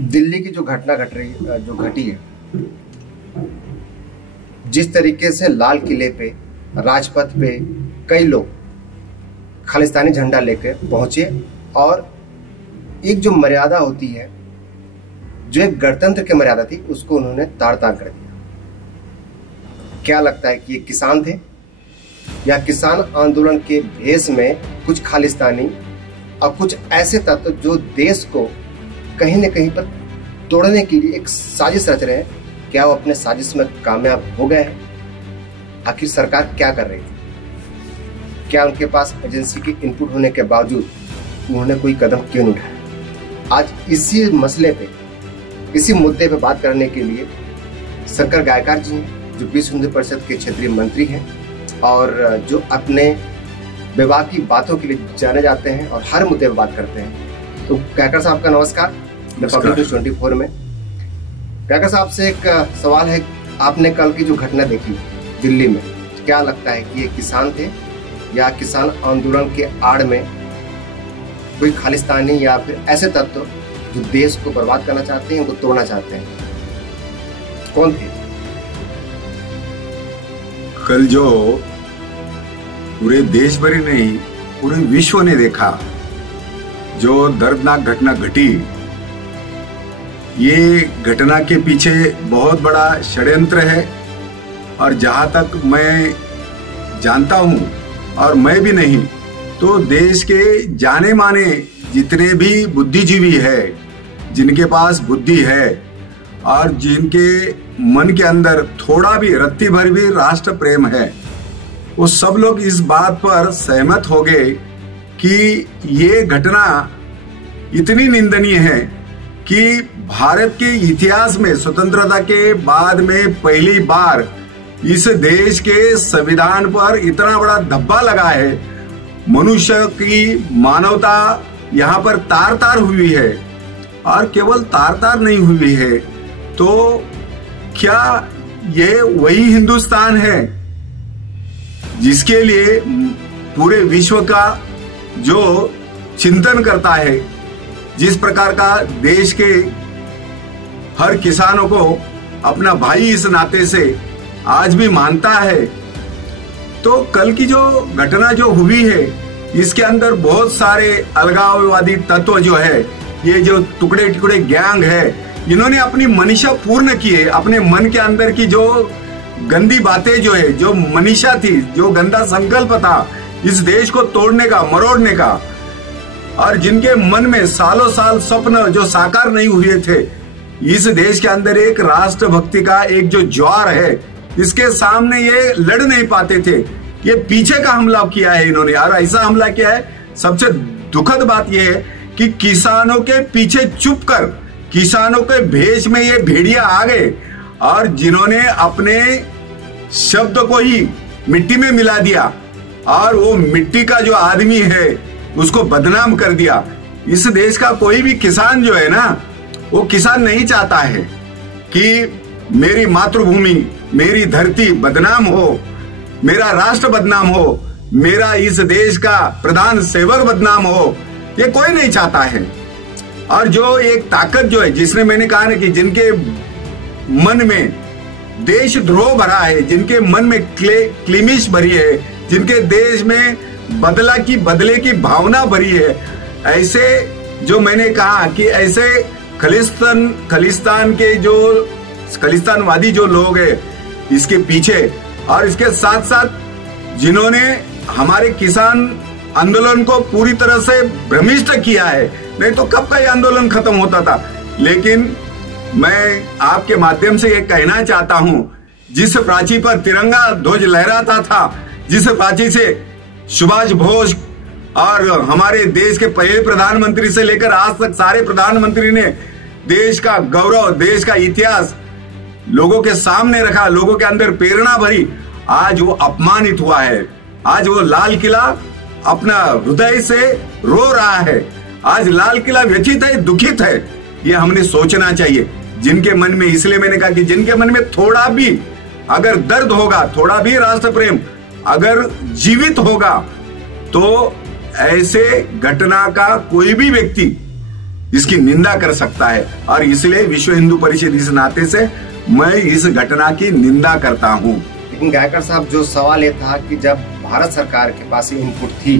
दिल्ली की जो घटना घटी है, जिस तरीके से लाल किले पे, राजपथ पे कई लोग खालिस्तानी झंडा लेकर पहुंचे और एक जो मर्यादा होती है, जो एक गणतंत्र की मर्यादा थी, उसको उन्होंने तार-तार कर दिया। क्या लगता है कि ये किसान थे या किसान आंदोलन के भेष में कुछ खालिस्तानी और कुछ ऐसे तत्व जो देश को कहीं न कहीं पर तोड़ने के लिए एक साजिश रच रहे हैं? क्या वो अपने साजिश में कामयाब हो गए हैं? आखिर सरकार क्या कर रही थी? क्या उनके पास एजेंसी के इनपुट होने के बावजूद उन्होंने कोई कदम क्यों नहीं उठाया? आज इसी मसले पे, इसी मुद्दे पे बात करने के लिए शंकर गायकवाड़ जी हैं, जो विश्व हिंदू परिषद के क्षेत्रीय मंत्री हैं और जो अपने विवाह की बातों के लिए जाने जाते हैं और हर मुद्दे पे बात करते हैं। तो गायकवाड़ साहब का नमस्कार पब्लिक न्यूज़ 24 में। गायकवाड़ साहब से एक सवाल है, आपने कल की जो घटना देखी दिल्ली में, क्या लगता है कि ये किसान थे या किसान आंदोलन के आड़ में कोई खालिस्तानी या फिर ऐसे तत्व जो देश को बर्बाद करना चाहते हैं, उनको तोड़ना चाहते हैं? कौन थे? कल जो पूरे देश भर ही नहीं, पूरे विश्व ने देखा जो दर्दनाक घटना घटी, ये घटना के पीछे बहुत बड़ा षड्यंत्र है। और जहां तक मैं जानता हूं, और मैं भी नहीं तो देश के जाने माने जितने भी बुद्धिजीवी है, जिनके पास बुद्धि है और जिनके मन के अंदर थोड़ा भी रत्ती भर भी राष्ट्र प्रेम है, वो सब लोग इस बात पर सहमत हो गए कि ये घटना इतनी निंदनीय है कि भारत के इतिहास में स्वतंत्रता के बाद में पहली बार इस देश के संविधान पर इतना बड़ा धब्बा लगा है। मनुष्य की मानवता यहाँ पर तार तार हुई है, और केवल तार तार नहीं हुई है तो क्या ये वही हिंदुस्तान है जिसके लिए पूरे विश्व का जो चिंतन करता है, जिस प्रकार का देश के हर किसानों को अपना भाई इस नाते से आज भी मानता है? तो कल की जो घटना जो हुई है, इसके अंदर बहुत सारे अलगाववादी तत्व जो है, ये जो टुकड़े टुकड़े गैंग है, इन्होंने अपनी मनीषा पूर्ण की है। अपने मन के अंदर की जो गंदी बातें जो है, जो मनीषा थी, जो गंदा संकल्प था इस देश को तोड़ने का, मरोड़ने का, और जिनके मन में सालों साल स्वप्न जो साकार नहीं हुए थे, इस देश के अंदर एक राष्ट्रभक्ति का एक जो ज्वार है, इसके सामने ये लड़ नहीं पाते थे। ये पीछे का हमला किया है इन्होंने, और ऐसा हमला किया है। सबसे दुखद बात यह है कि किसानों के पीछे चुप कर, किसानों के भेष में ये भेड़िया आ गए और जिन्होंने अपने शब्द को ही मिट्टी में मिला दिया और वो मिट्टी का जो आदमी है उसको बदनाम कर दिया। इस देश का कोई भी किसान जो है ना, वो किसान नहीं चाहता है कि मेरी मातृभूमि, मेरी धरती बदनाम हो, मेरा राष्ट्र बदनाम हो, मेरा इस देश का प्रधान सेवक बदनाम हो, ये कोई नहीं चाहता है। और जो एक ताकत जो है, जिसने मैंने कहा ना कि जिनके मन में देशद्रोह भरा है, जिनके मन में क्लिमिश भरी है, जिनके देश में बदले की भावना भरी है, ऐसे जो मैंने कहा कि ऐसे खालिस्तान के जो खालिस्तानवादी जो लोग हैं इसके पीछे, और इसके साथ साथ जिन्होंने हमारे किसान आंदोलन को पूरी तरह से भ्रमिष्ट किया है, नहीं तो कब का ये आंदोलन खत्म होता था। लेकिन मैं आपके माध्यम से ये कहना चाहता हूं, जिस प्राची पर तिरंगा ध्वज लहराता था, जिस प्राची से सुभाष बोस और हमारे देश के पहले प्रधानमंत्री से लेकर आज तक सारे प्रधानमंत्री ने देश का गौरव, देश का इतिहास लोगों के सामने रखा, लोगों के अंदर प्रेरणा भरी, आज वो अपमानित हुआ है। आज वो लाल किला अपना हृदय से रो रहा है। आज लाल किला व्यथित है, दुखित है। ये हमने सोचना चाहिए जिनके मन में, इसलिए मैंने कहा कि जिनके मन में थोड़ा भी अगर दर्द होगा, थोड़ा भी राष्ट्र प्रेम अगर जीवित होगा, तो ऐसे घटना का कोई भी व्यक्ति इसकी निंदा कर सकता है। और इसलिए विश्व हिंदू परिषद इस नाते से मैं इस घटना की निंदा करता हूँ। लेकिन गायकर साहब, जो सवाल ये था कि जब भारत सरकार के पास ये इनपुट थी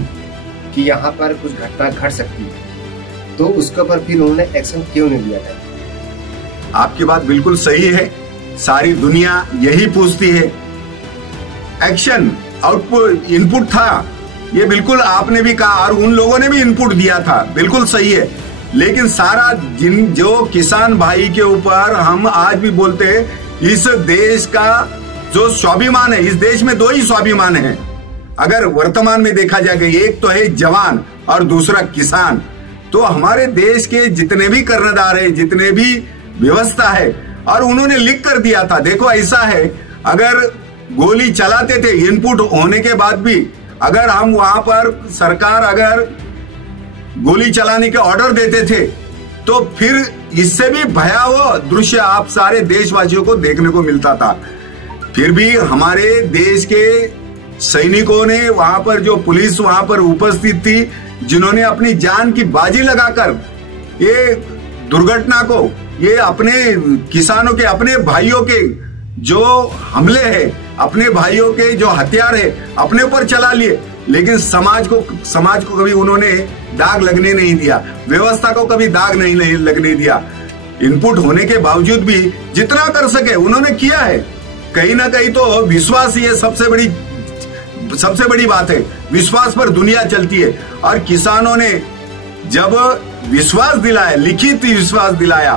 कि यहाँ पर कुछ घटना घट सकती है, तो उसके ऊपर फिर उन्होंने एक्शन क्यों नहीं लिया था? आपकी बात बिल्कुल सही है, सारी दुनिया यही पूछती है। एक्शन आउटपुट इनपुट था, ये बिल्कुल आपने भी कहा और उन लोगों ने भी इनपुट दिया था, बिल्कुल सही है। लेकिन सारा जो किसान भाई के ऊपर हम आज भी बोलते हैं, इस देश का जो स्वाभिमान है, इस देश में दो ही स्वाभिमान है अगर वर्तमान में देखा जाएगा, एक तो है जवान और दूसरा किसान। तो हमारे देश के जितने भी कर्णधार है, जितने भी व्यवस्था है, और उन्होंने लिख कर दिया था। देखो ऐसा है, अगर गोली चलाते थे इनपुट होने के बाद भी, अगर हम वहां पर सरकार अगर गोली चलाने के ऑर्डर देते थे, तो फिर इससे भी भयावह दृश्य आप सारे देशवासियों को देखने को मिलता था। फिर भी हमारे देश के सैनिकों ने वहां पर, जो पुलिस वहां पर उपस्थित थी, जिन्होंने अपनी जान की बाजी लगाकर ये दुर्घटना को, ये अपने किसानों के, अपने भाइयों के जो हमले है, अपने भाइयों के जो हथियार है, अपने ऊपर चला लिए। लेकिन समाज को कभी उन्होंने दाग लगने नहीं दिया, व्यवस्था को कभी दाग नहीं लगने दिया। इनपुट होने के बावजूद भी जितना कर सके उन्होंने किया है। कहीं ना कहीं तो विश्वास, ये सबसे बड़ी बात है, विश्वास पर दुनिया चलती है। और किसानों ने जब विश्वास दिलाया, लिखित विश्वास दिलाया,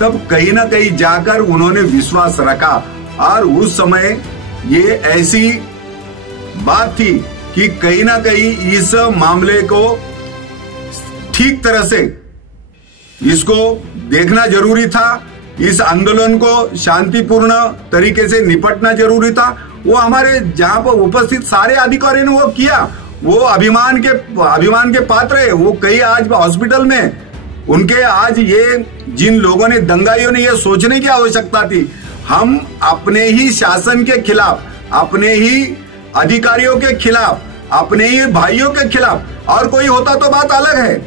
तब कहीं ना कहीं जाकर उन्होंने विश्वास रखा। और उस समय ये ऐसी बात थी कि कहीं ना कहीं इस मामले को ठीक तरह से इसको देखना जरूरी था, इस आंदोलन को शांतिपूर्ण तरीके से निपटना जरूरी था। वो हमारे जहां पर उपस्थित सारे अधिकारियों ने वो किया, वो अभिमान के पात्र है। वो कई आज हॉस्पिटल में उनके, आज ये जिन लोगों ने, दंगाइयों ने ये सोचने की आवश्यकता थी, हम अपने ही शासन के खिलाफ, अपने ही अधिकारियों के खिलाफ, अपने ही भाइयों के खिलाफ, और कोई होता तो बात अलग है।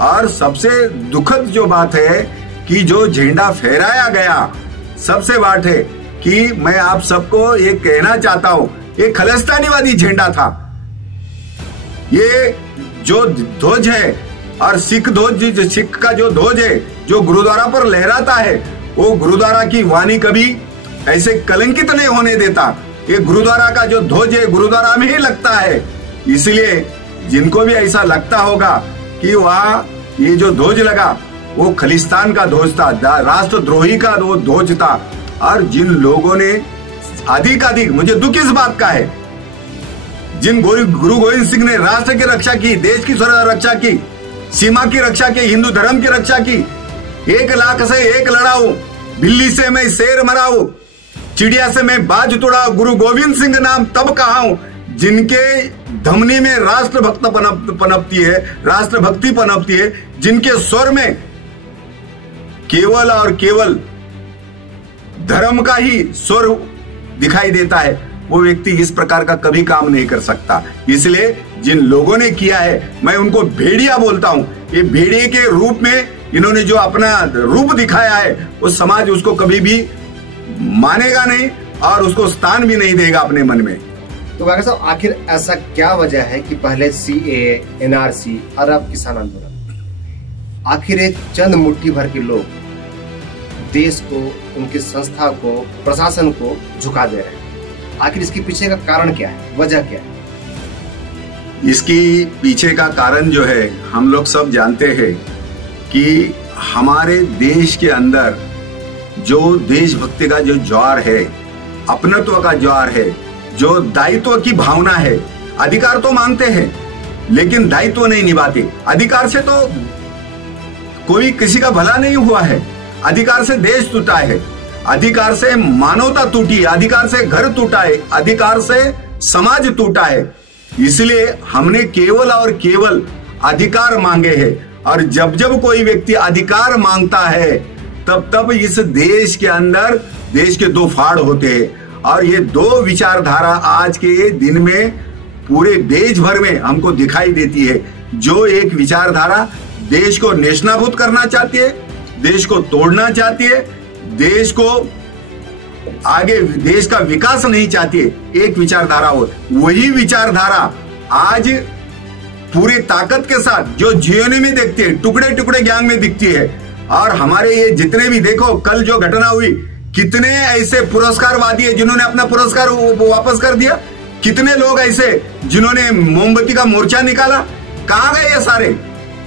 और सबसे दुखद जो बात है कि जो झंडा फहराया गया, सबसे बात है कि मैं आप सबको ये कहना चाहता हूं, ये खालिस्तानीवादी झंडा था। ये जो ध्वज है, और सिख का जो ध्वज है, जो गुरुद्वारा पर लहराता है, वो गुरुद्वारा की वाणी कभी ऐसे कलंकित नहीं होने देता। ये गुरुद्वारा का जो ध्वज है, गुरुद्वारा में ही लगता है। इसलिए जिनको भी ऐसा लगता होगा कि वहां ये जो ध्वज लगा वो खालिस्तान का ध्वज था, राष्ट्रद्रोही का वो ध्वज था। और जिन लोगों ने अधिक मुझे दुख इस बात का है, जिन गुरु गोविंद सिंह ने राष्ट्र की रक्षा की, देश की रक्षा की, सीमा की रक्षा की, हिंदू धर्म की रक्षा की, 1 लाख से 1 लड़ाऊं, बिल्ली से मैं शेर मराऊं, चिड़िया से मैं बाज तोड़ाऊं, गुरु गोविंद सिंह नाम तब कहा हूं जिनके धमनी में राष्ट्रभक्ति पनपती है, जिनके स्वर में केवल और केवल धर्म का ही स्वर दिखाई देता है, वो व्यक्ति इस प्रकार का कभी काम नहीं कर सकता। इसलिए जिन लोगों ने किया है, मैं उनको भेड़िया बोलता हूं। ये भेड़िए के रूप में इन्होंने जो अपना रूप दिखाया है, वो समाज उसको कभी भी मानेगा नहीं और उसको स्थान भी नहीं देगा अपने मन में। तो गायकर साहब, आखिर ऐसा क्या वजह है कि पहले सीएए, एनआरसी और अब किसान आंदोलन, आखिर एक चंद मुट्ठी भर के लोग देश को, उनकी संस्था को, प्रशासन को झुका दे रहे हैं? आखिर इसके पीछे का कारण क्या है, वजह क्या है? इसकी पीछे का कारण जो है, हम लोग सब जानते हैं कि हमारे देश के अंदर जो देशभक्ति का जो ज्वार है, अपनत्व का ज्वार है, जो दायित्व की भावना है, अधिकार तो मांगते हैं लेकिन दायित्व नहीं निभाते। अधिकार से तो कोई किसी का भला नहीं हुआ है, अधिकार से देश टूटा है, अधिकार से मानवता टूटी, अधिकार से घर टूटा है, अधिकार से समाज टूटा है। इसलिए हमने केवल और केवल अधिकार मांगे हैं। और जब जब कोई व्यक्ति अधिकार मांगता है, तब तब इस देश के अंदर देश के 2 फाड़ होते हैं। और ये 2 विचारधारा आज के दिन में पूरे देश भर में हमको दिखाई देती है। जो एक विचारधारा देश को नेशनाभूत करना चाहती है, देश को तोड़ना चाहती है, देश को आगे, देश का विकास नहीं चाहती है। एक विचारधारा हो, वही विचारधारा आज पूरी ताकत के साथ जो जीओनी में देखती है, टुकड़े टुकड़े गैंग में दिखती है। और हमारे ये जितने भी, देखो कल जो घटना हुई, कितने ऐसे पुरस्कारवादी है जिन्होंने अपना पुरस्कार वापस कर दिया, कितने लोग ऐसे जिन्होंने मोमबत्ती का मोर्चा निकाला, कहां गए ये सारे?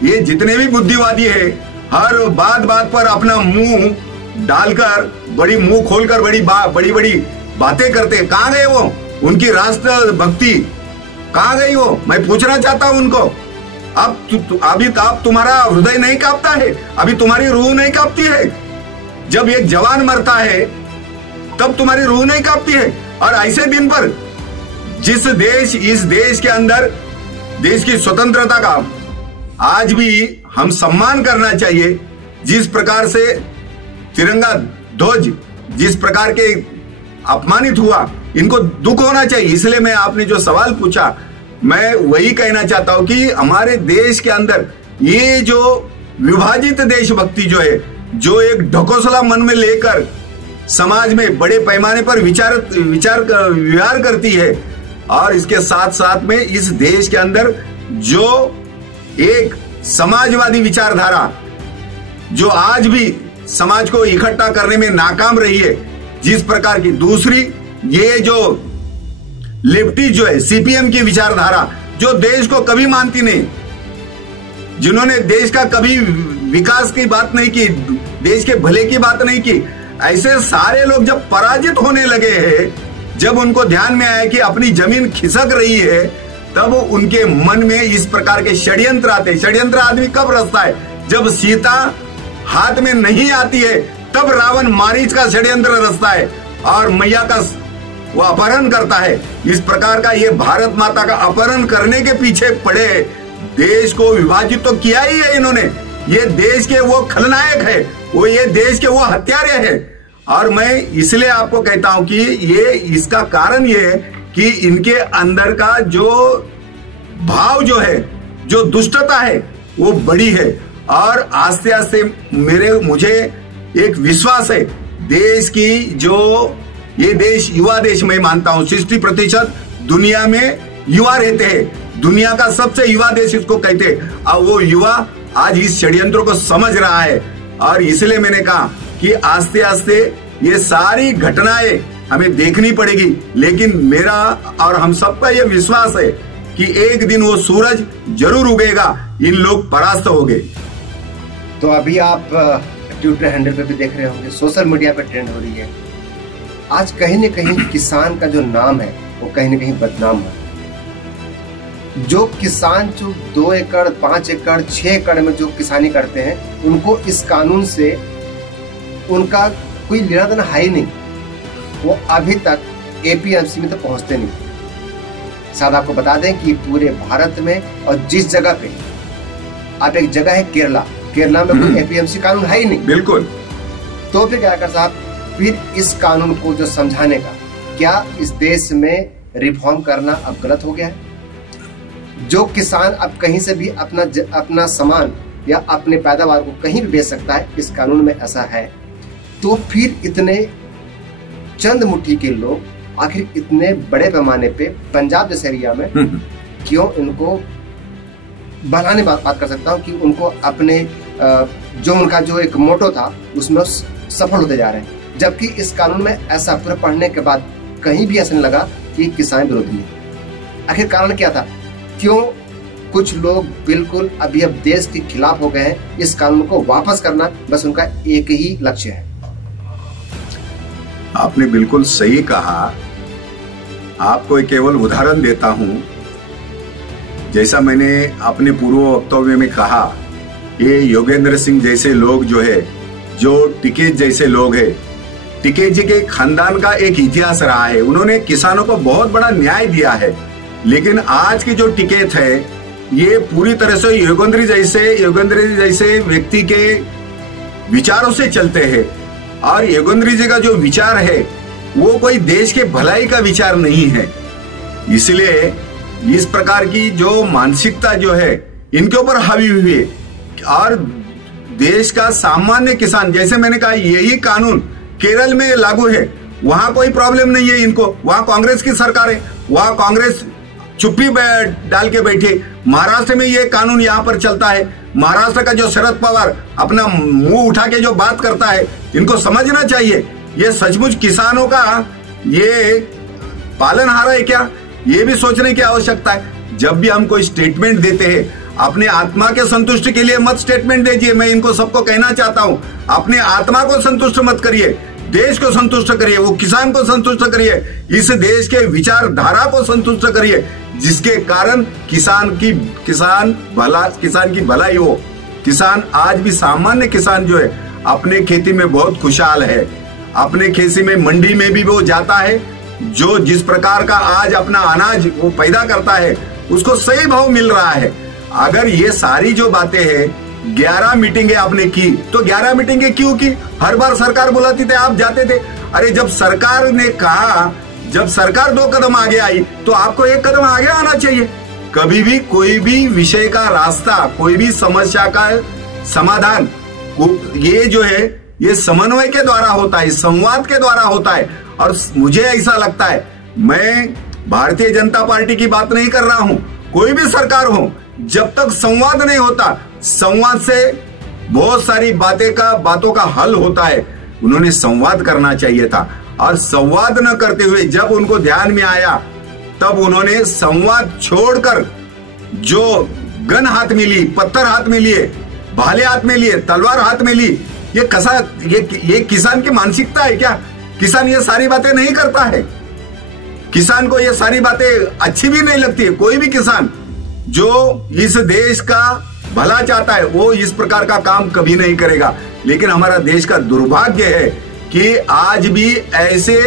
ये जितने भी बुद्धिवादी है, हर बात बात पर अपना मुंह डालकर, बड़ी मुंह खोलकर बड़ी बड़ी बातें करते हैं, कहां गए वो? उनकी राष्ट्र भक्ति कहां गई वो? मैं पूछना चाहता हूं उनको। अभी तुम्हारा हृदय नहीं कांपता है? अभी तुम्हारी रूह नहीं कांपती है? जब एक जवान मरता है तब तुम्हारी रूह नहीं कांपती है? और ऐसे दिन पर जिस देश, इस देश के अंदर देश की स्वतंत्रता का आज भी हम सम्मान करना चाहिए, जिस प्रकार से तिरंगा ध्वज जिस प्रकार के अपमानित हुआ, इनको दुख होना चाहिए। इसलिए मैं, आपने जो सवाल पूछा, मैं वही कहना चाहता हूं कि हमारे देश के अंदर ये जो विभाजित देशभक्ति जो है, जो एक ढकोसला मन में लेकर समाज में बड़े पैमाने पर विचार करती है, और इसके साथ साथ में इस देश के अंदर जो एक समाजवादी विचारधारा जो आज भी समाज को इकट्ठा करने में नाकाम रही है, जिस प्रकार की, दूसरी ये जो लेफ्टी जो है, सीपीएम की विचारधारा, जो देश को कभी मानती नहीं, जिन्होंने देश का कभी विकास की बात नहीं की, देश के भले की बात नहीं की, ऐसे सारे लोग जब पराजित होने लगे हैं, जब उनको ध्यान में आया कि अपनी जमीन खिसक रही है, तब उनके मन में इस प्रकार के षड्यंत्र आते। षड्यंत्र आदमी कब रचता है? जब सीता हाथ में नहीं आती है, तब रावण मारीच का षड्यंत्र रचता है और मैया का वो अपहरण करता है। इस प्रकार का ये भारत माता का अपहरण करने के पीछे पड़े, देश को विभाजित तो किया ही है इन्होंने। ये देश के वो खलनायक है, वो ये देश के वो हत्यारे हैं। और मैं इसलिए आपको कहता हूं कि ये, इसका कारण ये है कि इनके अंदर का जो भाव जो है, जो दुष्टता है, वो बड़ी है। और आस्ते आस्ते मुझे एक विश्वास है, देश की जो, ये देश युवा देश मैं मानता हूं, 60% दुनिया में युवा रहते हैं, दुनिया का सबसे युवा देश इसको कहते हैं। और वो युवा आज इस षड्यंत्रों को समझ रहा है, और इसलिए मैंने कहा कि आस्ते आस्ते ये सारी घटनाएं हमें देखनी पड़ेगी। लेकिन मेरा और हम सबका ये विश्वास है कि एक दिन वो सूरज जरूर उगेगा, इन लोग परास्त होंगे। तो अभी आप ट्विटर हैंडल पे भी देख रहे होंगे, सोशल मीडिया पे ट्रेंड हो रही है। आज कहीं न कहीं किसान का जो नाम है वो कहीं न कहीं बदनाम है। जो किसान जो 2 एकड़, 5 एकड़, 6 एकड़ में जो किसानी करते हैं, उनको इस कानून से उनका कोई लेना देना है ही नहीं। वो अभी तक एपीएमसी में तो पहुंचते नहीं। शायद आपको बता दें कि पूरे भारत में, और जिस जगह पे, अब एक जगह है केरला में कोई एपीएमसी कानून है ही नहीं। बिल्कुल। तो फिर क्या कर साहब, फिर इस कानून को जो समझाने का, क्या इस देश में रिफॉर्म करना अब गलत हो गया है? जो किसान अब कहीं से भी अपना सामान या अपने पैदावार को कहीं भी बेच सकता है, इस कानून में ऐसा है, तो फिर इतने चंद मुट्ठी के लोग आखिर इतने बड़े पैमाने पे पंजाब जैसे एरिया में क्यों इनको बनाने बात कर सकता हूँ कि उनको अपने जो उनका जो एक मोटो था उसमें सफल होते जा रहे हैं। जबकि इस कानून में ऐसा पूरा पढ़ने के बाद कहीं भी ऐसा नहीं लगा कि किसान विरोधी है। आखिर कारण क्या था? क्यों कुछ लोग बिल्कुल अभी अब देश के खिलाफ हो गए हैं? इस कानून को वापस करना बस उनका एक ही लक्ष्य है। आपने बिल्कुल सही कहा। आपको एक केवल उदाहरण देता हूं। जैसा मैंने अपने पूर्व वक्तव्य में कहा, ये योगेंद्र सिंह जैसे लोग जो है, जो टिकैत जैसे लोग हैं, टिकैत जी के खानदान का एक इतिहास रहा है। उन्होंने किसानों को बहुत बड़ा न्याय दिया है। लेकिन आज की जो टिकैत है, ये पूरी तरह से योगेंद्र जैसे व्यक्ति के विचारों से चलते हैं। और योगेंद्र जी का जो विचार है वो कोई देश के भलाई का विचार नहीं है। इसलिए इस प्रकार की जो मानसिकता जो है इनके ऊपर हावी हुई है। और देश का सामान्य किसान, जैसे मैंने कहा यही कानून केरल में लागू है, वहां कोई प्रॉब्लम नहीं है इनको, वहां कांग्रेस की सरकार है, वहां कांग्रेस चुप्पी डाल के बैठे। महाराष्ट्र में ये कानून यहाँ पर चलता है। महाराष्ट्र का जो शरद पवार अपना मुंह उठा के जो बात करता है, इनको समझना चाहिए ये सचमुच किसानों का ये पालनहारा है क्या, ये भी सोचने की आवश्यकता है। जब भी हम कोई स्टेटमेंट देते हैं, अपने आत्मा के संतुष्टि के लिए मत स्टेटमेंट दीजिए। मैं इनको सबको कहना चाहता हूं, अपने आत्मा को संतुष्ट मत करिए, देश को संतुष्ट करिए, वो किसान को संतुष्ट करिए, इस देश के विचारधारा को संतुष्ट करिए, जिसके कारण किसान की भलाई हो। किसान आज भी सामान्य किसान जो है अपने खेती में बहुत खुशहाल है, अपने खेती में मंडी में भी वो जाता है, जो जिस प्रकार का आज अपना अनाज वो पैदा करता है उसको सही भाव मिल रहा है। अगर ये सारी जो बातें हैं, 11 मीटिंगें आपने की, तो 11 मीटिंगें क्यों की? हर बार सरकार बुलाती थे, आप जाते थे। अरे जब सरकार ने कहा, जब सरकार 2 कदम आगे आई तो आपको 1 कदम आगे आना चाहिए। कभी भी कोई भी विषय का रास्ता, कोई भी समस्या का समाधान ये जो है ये समन्वय के द्वारा होता है, संवाद के द्वारा होता है। और मुझे ऐसा लगता है, मैं भारतीय जनता पार्टी की बात नहीं कर रहा हूं, कोई भी सरकार हो, जब तक संवाद नहीं होता, संवाद से बहुत सारी बातों का हल होता है। उन्होंने संवाद करना चाहिए था, और संवाद न करते हुए जब उनको ध्यान में आया तब उन्होंने संवाद छोड़कर जो गन हाथ में ली, पत्थर हाथ में लिए, भाले हाथ में लिए, तलवार हाथ में ली, ये किसान की मानसिकता है क्या? किसान ये सारी बातें नहीं करता है, किसान को ये सारी बातें अच्छी भी नहीं लगती है। कोई भी किसान जो इस देश का भला चाहता है वो इस प्रकार का काम कभी नहीं करेगा। लेकिन हमारा देश का दुर्भाग्य है कि आज भी ऐसे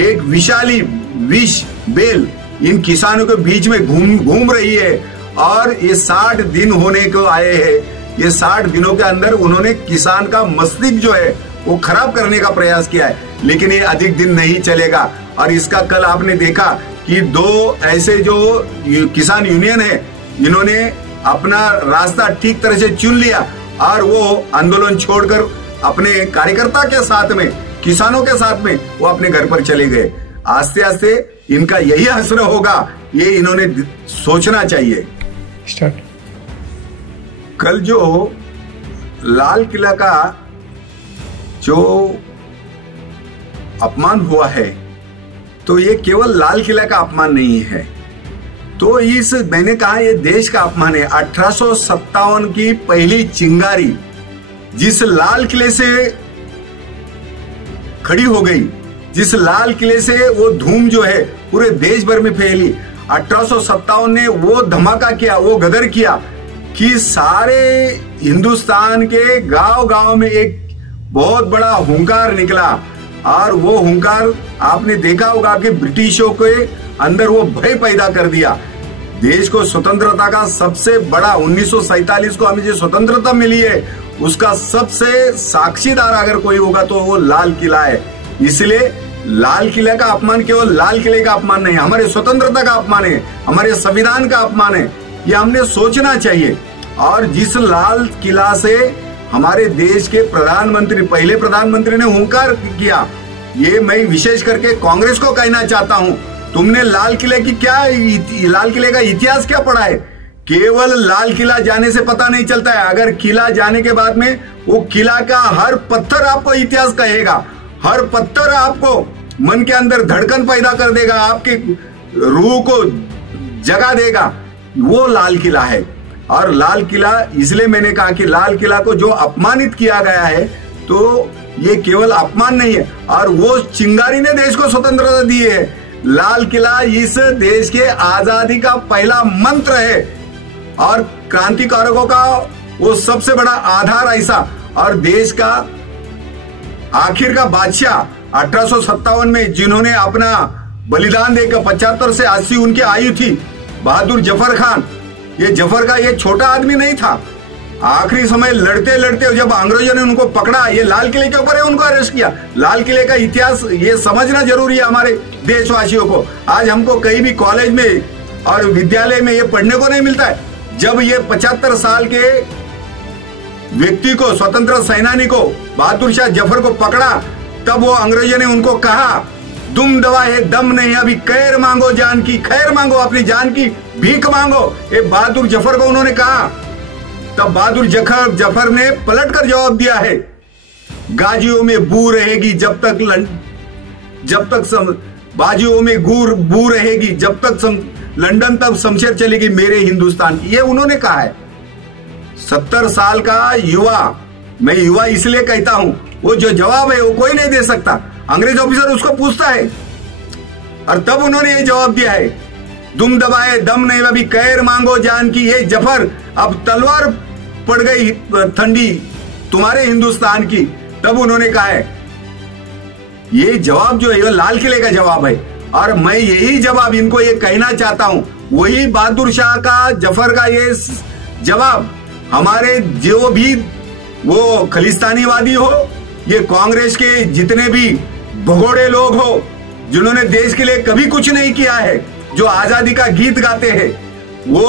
एक विशाली विष बेल इन किसानों के बीच में घूम रही है। और ये 60 दिन होने को आए हैं, ये 60 दिनों के अंदर उन्होंने किसान का मस्तिष्क जो है वो खराब करने का प्रयास किया है, लेकिन ये अधिक दिन नहीं चलेगा। और इसका कल आपने देखा कि 2 ऐसे जो किसान यूनियन है, इन्होंने अपना रास्ता ठीक तरह से चुन लिया और वो आंदोलन छोड़कर अपने कार्यकर्ता के साथ में, किसानों के साथ में वो अपने घर पर चले गए। आस्ते आस्ते इनका यही असर होगा, ये इन्होंने सोचना चाहिए। कल जो लाल किला का जो अपमान हुआ है, तो ये केवल लाल किला का अपमान नहीं है, तो मैंने कहा ये देश का अपमान है। 1857 की पहली चिंगारी जिस लाल किले से खड़ी हो गई, जिस लाल किले से वो धूम जो है पूरे देश भर में फैली, 1857 ने वो धमाका किया, वो गदर किया कि सारे हिंदुस्तान के गांव-गांव में एक बहुत बड़ा हुंकार निकला। और वो हुंकार आपने देखा होगा कि ब्रिटिशों के अंदर वो भय पैदा कर दिया। देश को स्वतंत्रता का सबसे बड़ा 1947 को हमें जो स्वतंत्रता मिली है, उसका सबसे साक्षीदार अगर कोई होगा तो वो लाल किला है। इसलिए लाल किले का अपमान केवल लाल किले का अपमान नहीं, हमारे स्वतंत्रता का अपमान है, हमारे संविधान का अपमान है। ये हमने सोचना चाहिए। और जिस लाल किला से हमारे देश के प्रधानमंत्री, पहले प्रधानमंत्री ने हुंकार किया, ये मैं विशेष करके कांग्रेस को कहना चाहता हूं, तुमने लाल किले का इतिहास क्या पढ़ा है? केवल लाल किला जाने से पता नहीं चलता है, अगर किला जाने के बाद में वो किला का हर पत्थर आपको इतिहास कहेगा, हर पत्थर आपको मन के अंदर धड़कन पैदा कर देगा, आपके रूह को जगा देगा, वो लाल किला है। और लाल किला, इसलिए मैंने कहा कि लाल किला को जो अपमानित किया गया है, तो ये केवल अपमान नहीं है, और वो चिंगारी ने देश को स्वतंत्रता दी है। लाल किला इस देश के आजादी का पहला मंत्र है और क्रांतिकारकों का वो सबसे बड़ा आधार ऐसा, और देश का आखिर का बादशाह 1857 में जिन्होंने अपना बलिदान देकर 75 से 80 उनकी आयु थी, बहादुर जफर खान। ये जफर का ये छोटा आदमी नहीं था। आखिरी समय लड़ते लड़ते जब अंग्रेजों ने उनको पकड़ा, ये लाल किले के ऊपर है, उनको अरेस्ट किया। लाल किले का इतिहास ये समझना जरूरी है हमारे देशवासियों को। आज हमको कहीं भी कॉलेज में और विद्यालय में ये पढ़ने को नहीं मिलता है। जब ये 75 साल के व्यक्ति को, स्वतंत्र सेनानी को, बहादुर शाह जफर को पकड़ा, तब वो अंग्रेजों ने उनको कहा दुम दबाए दम नहीं, अभी खैर मांगो जान की, खैर मांगो, अपनी जान की भीख मांगो, ये बहादुर जफर को उन्होंने कहा। तब बहादुर जफर ने पलट कर जवाब दिया है, गाजियों में बू रहेगी जब तक बाजियों में बू रहेगी जब तक लंदन तब शमशेर चलेगी मेरे हिंदुस्तान की। ये उन्होंने कहा है। 70 साल का युवा, मैं युवा इसलिए कहता हूं, वो जो जवाब है वो कोई नहीं दे सकता। अंग्रेज ऑफिसर उसको पूछता है और तब उन्होंने ये जवाब दिया है, दुम दबाए दम नहीं, अभी खैर मांगो जान की। ये जफर, अब तलवार पड़ गई ठंडी तुम्हारे हिंदुस्तान की। तब उन्होंने कहा है, ये जवाब जो है वो लाल किले का जवाब है। और मैं यही जवाब इनको ये कहना चाहता हूं, वही बहादुर शाह का, जफर का ये जवाब हमारे जो भी वो खलिस्तानीवादी हो, ये कांग्रेस के जितने भी भगोड़े लोग हो, जिन्होंने देश के लिए कभी कुछ नहीं किया है, जो आजादी का गीत गाते हैं, वो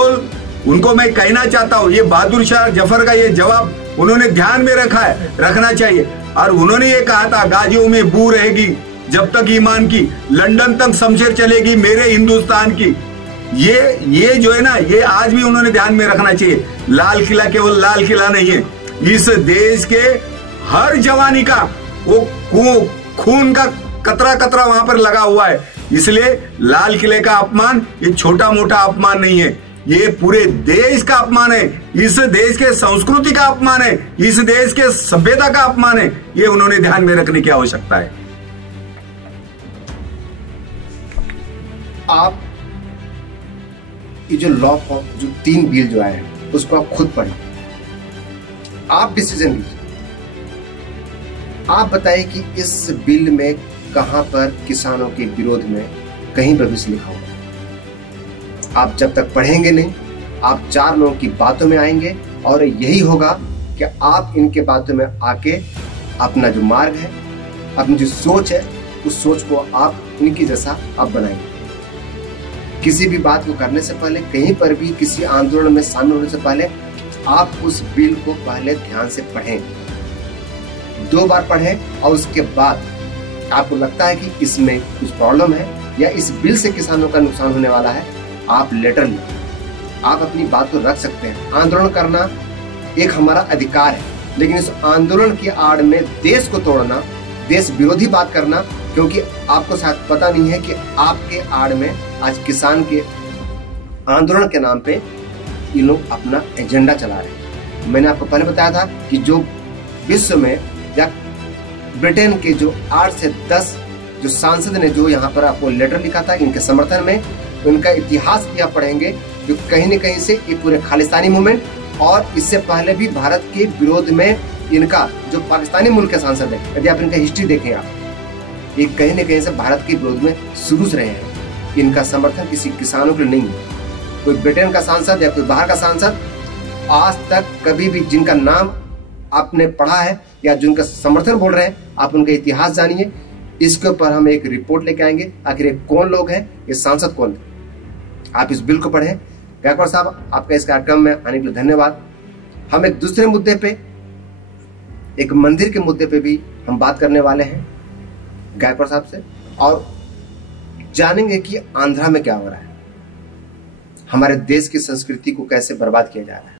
उनको मैं कहना चाहता हूं, ये बहादुर शाह जफर का ये जवाब उन्होंने ध्यान में रखना चाहिए। और उन्होंने ये कहा था, गाजियों में बू रहेगी जब तक ईमान की, लंदन तक शमशेर चलेगी मेरे हिंदुस्तान की। ये जो है ना, ये आज भी उन्होंने ध्यान में रखना चाहिए। लाल किला केवल लाल किला नहीं है, इस देश के हर जवानी का वो खून का कतरा कतरा वहां पर लगा हुआ है। इसलिए लाल किले का अपमान ये छोटा मोटा अपमान नहीं है, ये पूरे देश का अपमान है, इस देश के संस्कृति का अपमान है, इस देश के सभ्यता का अपमान है। ये उन्होंने ध्यान में रखने की आवश्यकता है। आप ये जो लॉ ऑफ जो 3 बिल जो आए हैं उसको आप खुद पढ़िए, आप डिसीजन लीजिए। आप बताइए कि इस बिल में कहां पर किसानों के विरोध में कहीं पर भी लिखा हुआ। आप जब तक पढ़ेंगे नहीं, आप 4 लोगों की बातों में आएंगे और यही होगा कि आप इनके बातों में आके अपना जो मार्ग है, अपनी जो सोच है, उस सोच को आप इनकी जैसा आप बनाएंगे। किसी भी बात को करने से पहले, कहीं पर भी किसी आंदोलन में शामिल होने से पहले, आप उस बिल को पहले ध्यान से पढ़ें, 2 बार पढ़ें। और उसके बाद आपको लगता है कि इसमें कुछ प्रॉब्लम है या इस बिल से किसानों का नुकसान होने वाला है, आप लेटर लिखें, आप अपनी बात को रख सकते हैं। आंदोलन करना एक हमारा अधिकार है, लेकिन इस आंदोलन की आड़ में देश को तोड़ना, देश विरोधी बात करना, क्योंकि आपको शायद पता नहीं है कि आपके आड़ में आज किसान के आंदोलन के नाम पे ये लोग अपना एजेंडा चला रहे हैं। मैंने आपको पहले बताया था कि जो विश्व में या ब्रिटेन के जो 8 से 10 जो सांसद ने जो यहाँ पर आपको लेटर लिखा था इनके समर्थन में, उनका इतिहास भी आप पढ़ेंगे, जो कहीं न कहीं से ये पूरे खालिस्तानी मूवमेंट और इससे पहले भी भारत के विरोध में इनका जो पाकिस्तानी मुल्क के सांसद है, यदि आप इनका हिस्ट्री देखें, आप ये कहीं न कहीं से भारत के विरोध में शुरू से रहे हैं। इनका समर्थन किसी किसानों के लिए नहीं है। कोई ब्रिटेन का सांसद या कोई बाहर का सांसद आज तक कभी भी जिनका नाम आपने पढ़ा है या जिनका समर्थन बोल रहे हैं, आप उनका इतिहास जानिए। इसके ऊपर हम एक रिपोर्ट लेके आएंगे, आखिर ये कौन लोग हैं, ये सांसद कौन थे। आप इस बिल को पढ़ें। गायकवाड़ साहब, आपका इस कार्यक्रम में आने के लिए धन्यवाद। हम एक दूसरे मुद्दे पे, एक मंदिर के मुद्दे पे भी हम बात करने वाले हैं गायकवाड़ साहब से, और जानेंगे कि आंध्रा में क्या हो रहा है, हमारे देश की संस्कृति को कैसे बर्बाद किया जा रहा है।